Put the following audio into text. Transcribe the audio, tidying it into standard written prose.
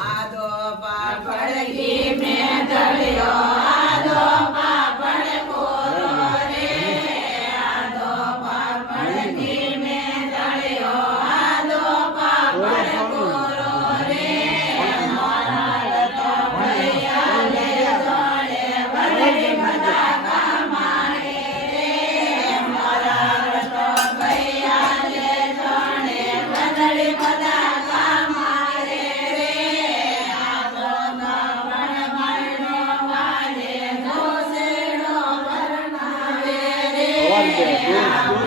આદો પાપડ ઘી મેં તળ્યો આદો પાપડ કોરો રે આદો પાપડ ઘી મેં તળ્યો આદો પાપડ કોરો રે મારા તો ભૈયા લે જોડે વડે બધા કામારે રે મારા તો ભૈયા લે જોડે વડે બધા Yeah.